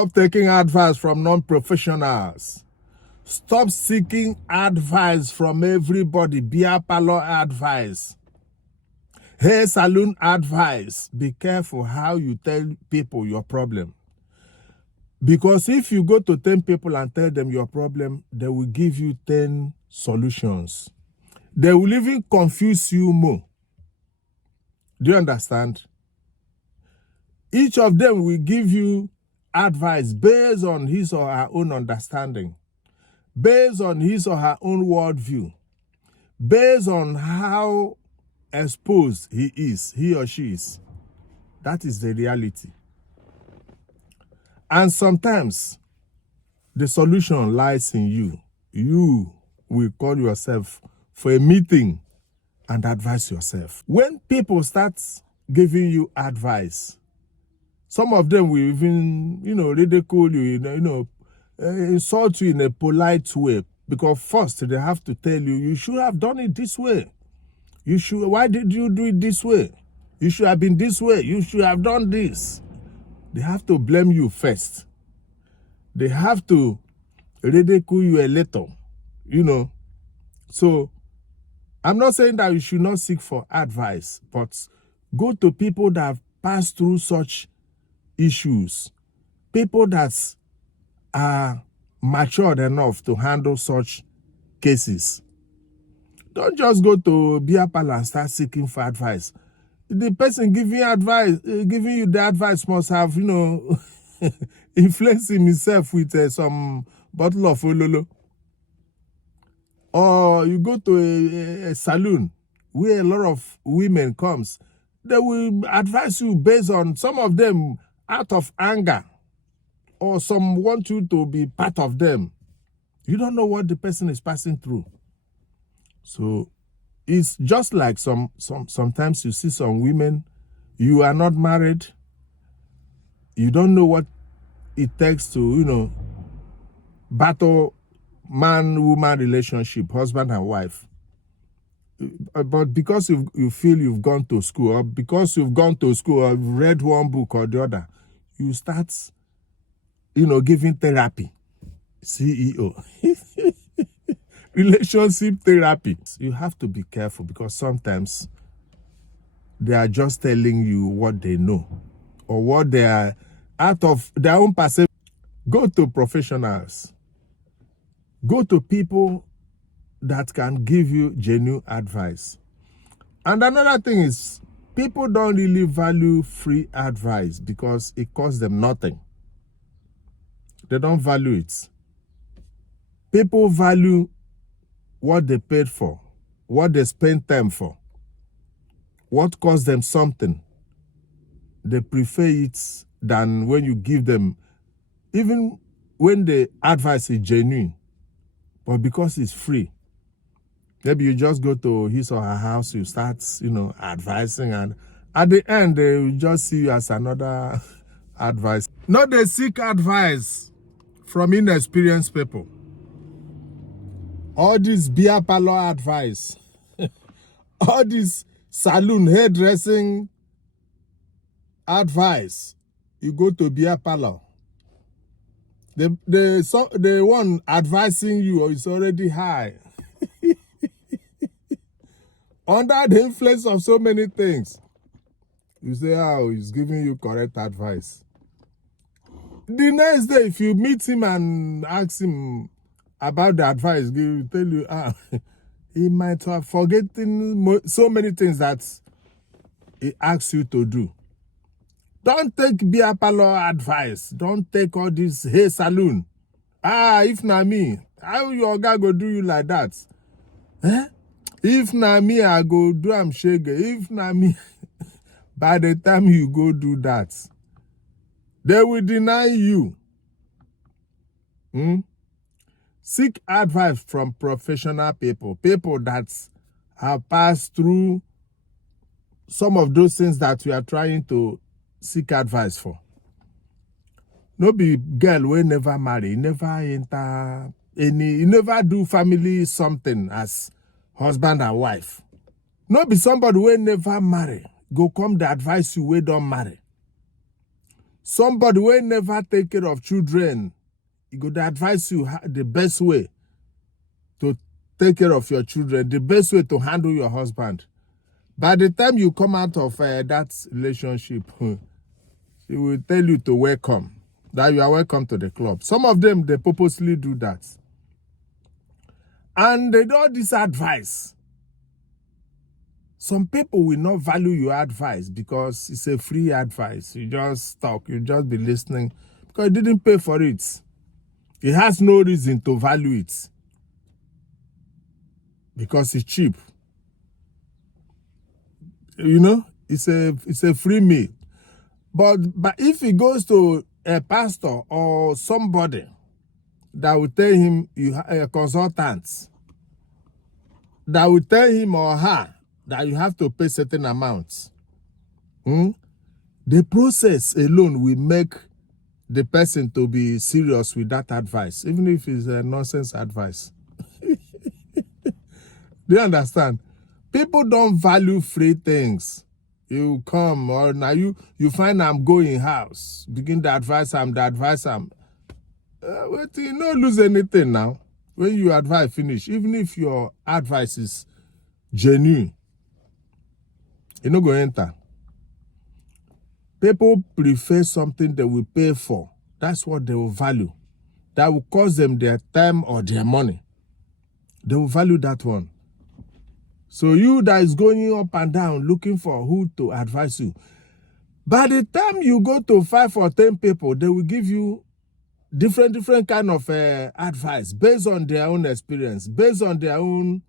Stop taking advice from non-professionals. Stop seeking advice from everybody. Beer parlor advice. Hair salon advice. Be careful how you tell people your problem. Because if you go to 10 people and tell them your problem, they will give you 10 solutions. They will even confuse you more. Do you understand? Each of them will give you advice based on his or her own understanding, based on his or her own worldview, based on how exposed he or she is. That is the reality. And sometimes the solution lies in you. You will call yourself for a meeting and advise yourself. When people start giving you advice, some of them will even, ridicule you, insult you in a polite way. Because first they have to tell you, you should have done it this way. Why did you do it this way? You should have been this way. You should have done this. They have to blame you first. They have to ridicule you a little, So I'm not saying that you should not seek for advice, but go to people that have passed through such issues, people that are matured enough to handle such cases. Don't just go to beer parlor and start seeking for advice. The person giving you the advice must have, influencing himself with some bottle of ololo. Or you go to a saloon where a lot of women comes. They will advise you based on, some of them out of anger, or some want you to be part of them. You don't know what the person is passing through. So it's just like sometimes you see some women, you are not married, you don't know what it takes to, battle man-woman relationship, husband and wife. But because you feel you've gone to school, or because you've gone to school or read one book or the other, you start, giving therapy. CEO. Relationship therapy. You have to be careful because sometimes they are just telling you what they know or what they are out of their own perception. Go to professionals. Go to people that can give you genuine advice. And another thing is, people don't really value free advice because it costs them nothing. They don't value it. People value what they paid for, what they spent time for, what cost them something. They prefer it than when you give them, even when the advice is genuine, but because it's free. Maybe you just go to his or her house, you start, advising, and at the end, they will just see you as another advice. Not they seek advice from inexperienced people. All this beer parlor advice, all this saloon hairdressing advice, you go to beer parlor. The one advising you is already high. Under the influence of so many things. You say, he's giving you correct advice. The next day, if you meet him and ask him about the advice, he will tell you, he might have forgotten so many things that he asks you to do. Don't take beer parlor advice. Don't take all this hair salon. If not me, how your guy go do you like that? If not me, I go do am shege. If not me, by the time you go do that, they will deny you. Seek advice from professional people that have passed through some of those things that we are trying to seek advice for. No be girl wey never marry, never enter any, never do family something as husband and wife. No be somebody wey never marry go come dey advise you wey don marry. Somebody will never take care of children. He could advise you the best way to take care of your children, the best way to handle your husband. By the time you come out of that relationship, he will tell you to welcome, that you are welcome to the club. Some of them, they purposely do that. And they do this advice. Some people will not value your advice because it's a free advice. You just talk, you just be listening because you didn't pay for it. It has no reason to value it because it's cheap. You know, it's a free meal. But if he goes to a pastor or somebody that will tell him, a consultant, that will tell him or her that you have to pay certain amounts, the process alone will make the person to be serious with that advice, even if it's a nonsense advice. Do you understand? People don't value free things. You come, or now you find I'm going house, begin to advise them, wait, you don't lose anything now. When you advise finish, even if your advice is genuine, you not going to enter. People prefer something they will pay for. That's what they will value. That will cost them their time or their money. They will value that one. So you that is going up and down looking for who to advise you, by the time you go to 5 or 10 people, they will give you different kind of advice based on their own experience, based on their own,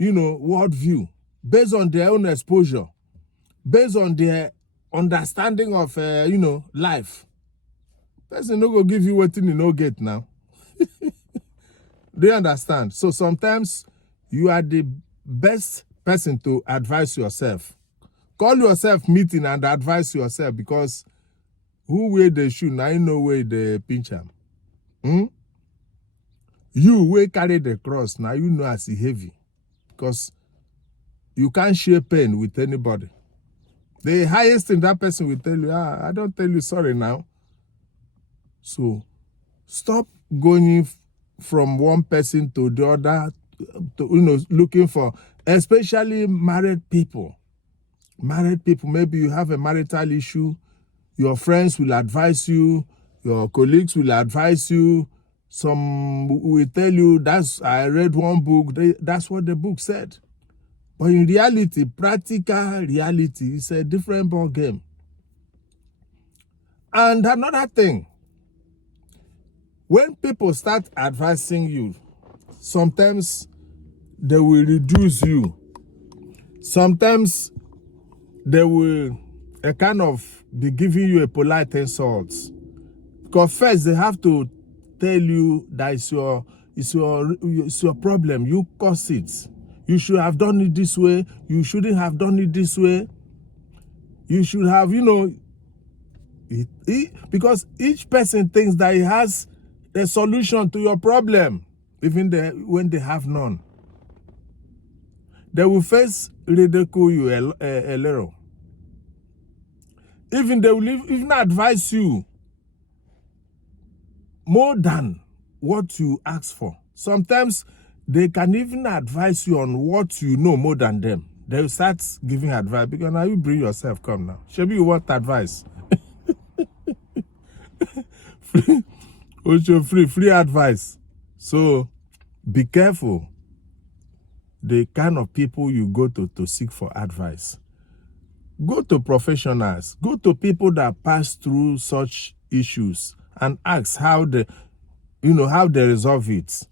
worldview, based on their own exposure, based on their understanding of, life. Person no go give you what you no get now. Do you understand? So sometimes you are the best person to advise yourself. Call yourself meeting and advise yourself, because who wear the shoe, now you know where they pinch them. You will carry the cross, now you know as heavy, because you can't share pain with anybody. The highest thing that person will tell you, I don't tell you sorry now. So stop going from one person to the other, looking for, especially married people. Married people, maybe you have a marital issue, your friends will advise you, your colleagues will advise you, some will tell you, I read one book, that's what the book said. But in reality, practical reality is a different ball game. And another thing, when people start advising you, sometimes they will reduce you. Sometimes they will kind of be giving you a polite insult. Because first they have to tell you that it's your problem. You caused it. You should have done it this way. You shouldn't have done it this way. You should have, because each person thinks that he has a solution to your problem, even when they have none. They will first ridicule you a little. Even they will even advise you more than what you ask for. Sometimes they can even advise you on what you know more than them. They will start giving advice, because now you bring yourself, come now. Maybe you want advice. free advice. So be careful the kind of people you go to seek for advice. Go to professionals. Go to people that pass through such issues and ask how they resolve it.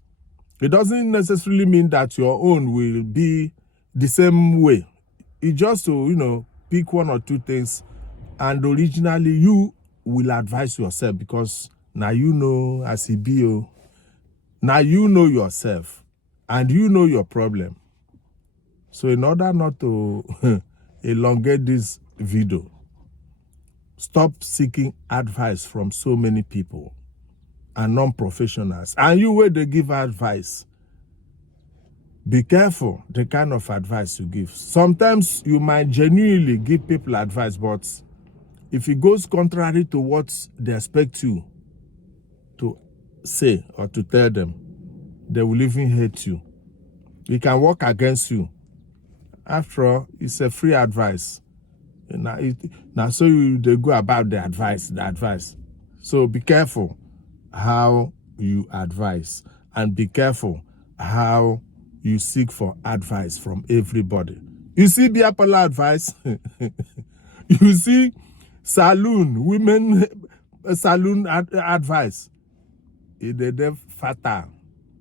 It doesn't necessarily mean that your own will be the same way. It's just to, pick one or two things, and originally you will advise yourself, because now you know as a BO, now you know yourself and you know your problem. So in order not to elongate this video, stop seeking advice from so many people and non-professionals. And you where they give advice, be careful the kind of advice you give. Sometimes you might genuinely give people advice, but If it goes contrary to what they expect you to say or to tell them, they will even hate you. It can work against you. After all, it's a free advice. Now so they go about the advice. So be careful how you advise, and be careful how you seek for advice from everybody. You see bipolar advice. You see women saloon advice. They're fatal.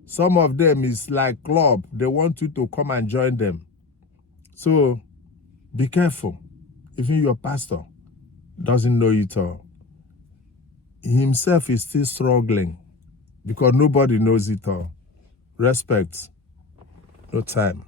Some of them is like club. They want you to come and join them. So be careful. Even your pastor doesn't know it all. He himself is still struggling because nobody knows it all. Respect. No time.